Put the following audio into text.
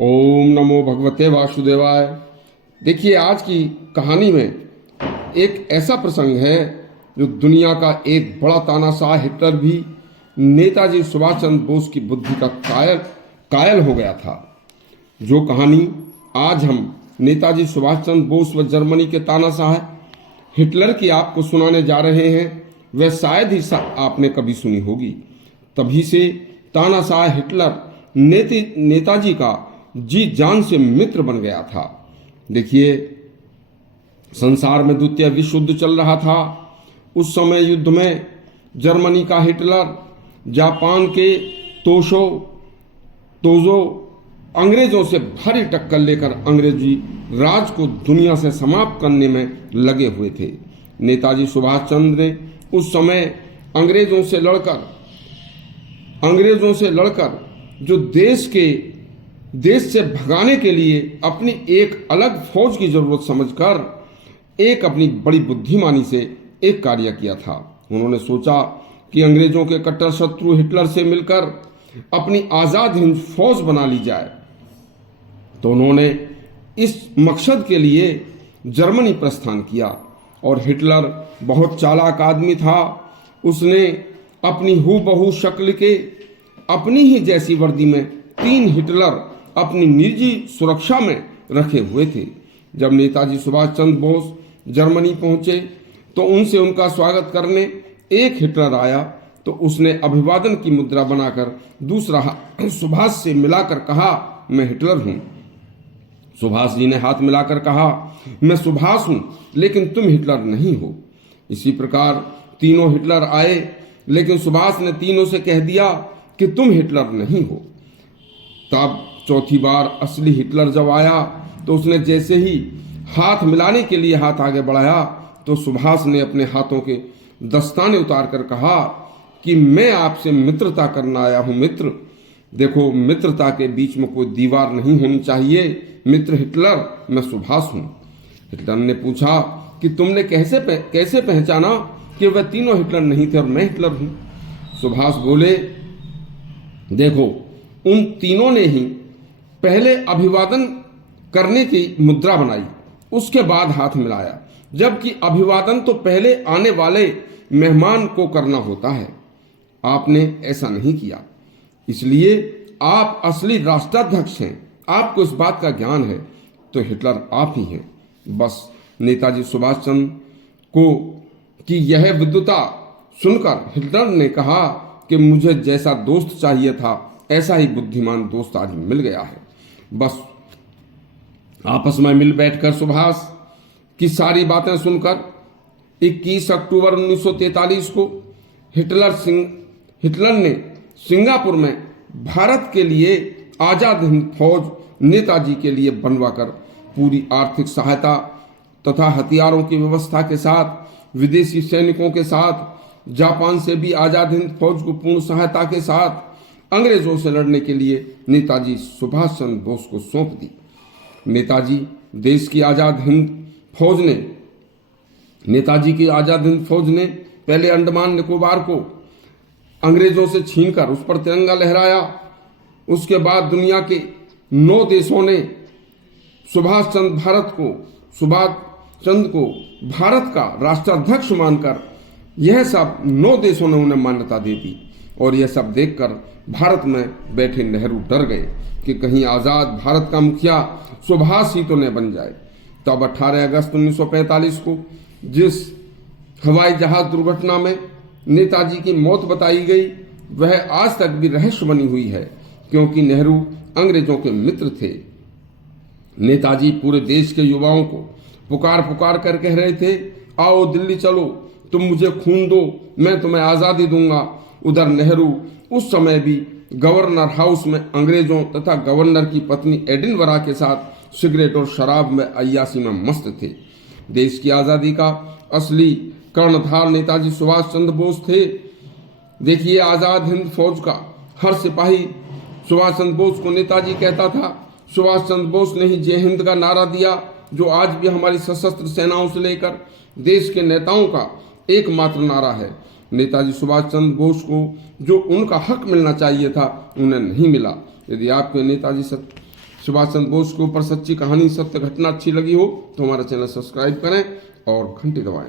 ओम नमो भगवते वासुदेवाय। देखिए, आज की कहानी में एक ऐसा प्रसंग है जो दुनिया का एक बड़ा तानाशाह हिटलर भी नेताजी सुभाष चंद्र बोस की बुद्धि का कायल हो गया था। जो कहानी आज हम नेताजी सुभाष चंद्र बोस व जर्मनी के तानाशाह हिटलर की आपको सुनाने जा रहे हैं, वह शायद ही आपने कभी सुनी होगी। तभी से तानाशाह हिटलर नेताजी का जी जान से मित्र बन गया था। देखिए, संसार में द्वितीय विश्व युद्ध चल रहा था। उस समय युद्ध में जर्मनी का हिटलर जापान के तोजो अंग्रेजों से भारी टक्कर लेकर अंग्रेजी राज को दुनिया से समाप्त करने में लगे हुए थे। नेताजी सुभाष चंद्र ने उस समय अंग्रेजों से लड़कर जो देश से भगाने के लिए अपनी एक अलग फौज की जरूरत समझकर एक अपनी बड़ी बुद्धिमानी से एक कार्य किया था। उन्होंने सोचा कि अंग्रेजों के कट्टर शत्रु हिटलर से मिलकर अपनी आजाद हिंद फौज बना ली जाए। तो उन्होंने इस मकसद के लिए जर्मनी प्रस्थान किया और हिटलर बहुत चालाक आदमी था। उसने अपनी हूबहू शक्ल के अपनी ही जैसी वर्दी में 3 हिटलर अपनी निजी सुरक्षा में रखे हुए थे। जब नेताजी सुभाष चंद्र बोस जर्मनी पहुंचे तो उनसे उनका स्वागत करने एक हिटलर आया तो उसने अभिवादन की मुद्रा बनाकर दूसरा सुभाष से मिलाकर कहा, मैं हिटलर हूं। सुभाष जी ने हाथ मिलाकर कहा, मैं सुभाष हूं, लेकिन तुम हिटलर नहीं हो। इसी प्रकार तीनों हिटलर आए, लेकिन सुभाष ने तीनों से कह दिया कि तुम हिटलर नहीं हो। तब चौथी बार असली हिटलर जब आया तो उसने जैसे ही हाथ मिलाने के लिए हाथ आगे बढ़ाया तो सुभाष ने अपने हाथों के दस्ताने उतार कर कहा कि मैं आपसे मित्रता करना आया हूं। मित्र, देखो, मित्रता के बीच में कोई दीवार नहीं होनी चाहिए। मित्र हिटलर, मैं सुभाष हूं। हिटलर ने पूछा कि तुमने कैसे पहचाना कि वह तीनों हिटलर नहीं थे और मैं हिटलर हूं? सुभाष बोले, देखो, उन तीनों ने ही पहले अभिवादन करने की मुद्रा बनाई, उसके बाद हाथ मिलाया, जबकि अभिवादन तो पहले आने वाले मेहमान को करना होता है। आपने ऐसा नहीं किया, इसलिए आप असली राष्ट्राध्यक्ष हैं। आपको इस बात का ज्ञान है तो हिटलर आप ही हैं। बस नेताजी सुभाष चंद्र को की यह विद्वता सुनकर हिटलर ने कहा कि मुझे जैसा दोस्त चाहिए था ऐसा ही बुद्धिमान दोस्त आज मिल गया है। बस आपस में मिल बैठकर सुभाष की सारी बातें सुनकर 21 अक्टूबर 1943 को हिटलर ने सिंगापुर में भारत के लिए आजाद हिंद फौज नेताजी के लिए बनवाकर पूरी आर्थिक सहायता तथा हथियारों की व्यवस्था के साथ विदेशी सैनिकों के साथ जापान से भी आजाद हिंद फौज को पूर्ण सहायता के साथ अंग्रेजों से लड़ने के लिए नेताजी सुभाष चंद्र बोस को सौंप दी। नेताजी की आजाद हिंद फौज ने पहले अंडमान निकोबार को अंग्रेजों से छीनकर उस पर तिरंगा लहराया। उसके बाद दुनिया के 9 देशों ने सुभाष चंद्र को भारत का राष्ट्राध्यक्ष मानकर यह सब 9 देशों ने उन्हें मान्यता दे दी। और यह सब देखकर भारत में बैठे नेहरू डर गए कि कहीं आजाद भारत का मुखिया सुभाष ही तो न बन जाए। तब 18 अगस्त 1945 को जिस हवाई जहाज दुर्घटना में नेताजी की मौत बताई गई वह आज तक भी रहस्य बनी हुई है, क्योंकि नेहरू अंग्रेजों के मित्र थे। नेताजी पूरे देश के युवाओं को पुकार कर कह रहे थे, आओ दिल्ली चलो, तुम मुझे खून दो, मैं तुम्हें आजादी दूंगा। उधर नेहरू उस समय भी गवर्नर हाउस में अंग्रेजों तथा गवर्नर की पत्नी एडिनबरा के साथ सिगरेट और शराब में अय्याशी में मस्त थे। देश की आजादी का असली कर्णधार नेताजी सुभाष चंद्र बोस थे। देखिए, आजाद हिंद फौज का हर सिपाही सुभाष चंद्र बोस को नेताजी कहता था। सुभाष चंद्र बोस ने ही जय हिंद का नारा दिया, जो आज भी हमारी सशस्त्र सेनाओं से लेकर देश के नेताओं का एकमात्र नारा है। नेताजी सुभाष चंद्र बोस को जो उनका हक मिलना चाहिए था उन्हें नहीं मिला। यदि आपके नेताजी सुभाष चंद्र बोस के ऊपर सच्ची कहानी, सत्य घटना अच्छी लगी हो तो हमारा चैनल सब्सक्राइब करें और घंटी दबाएं।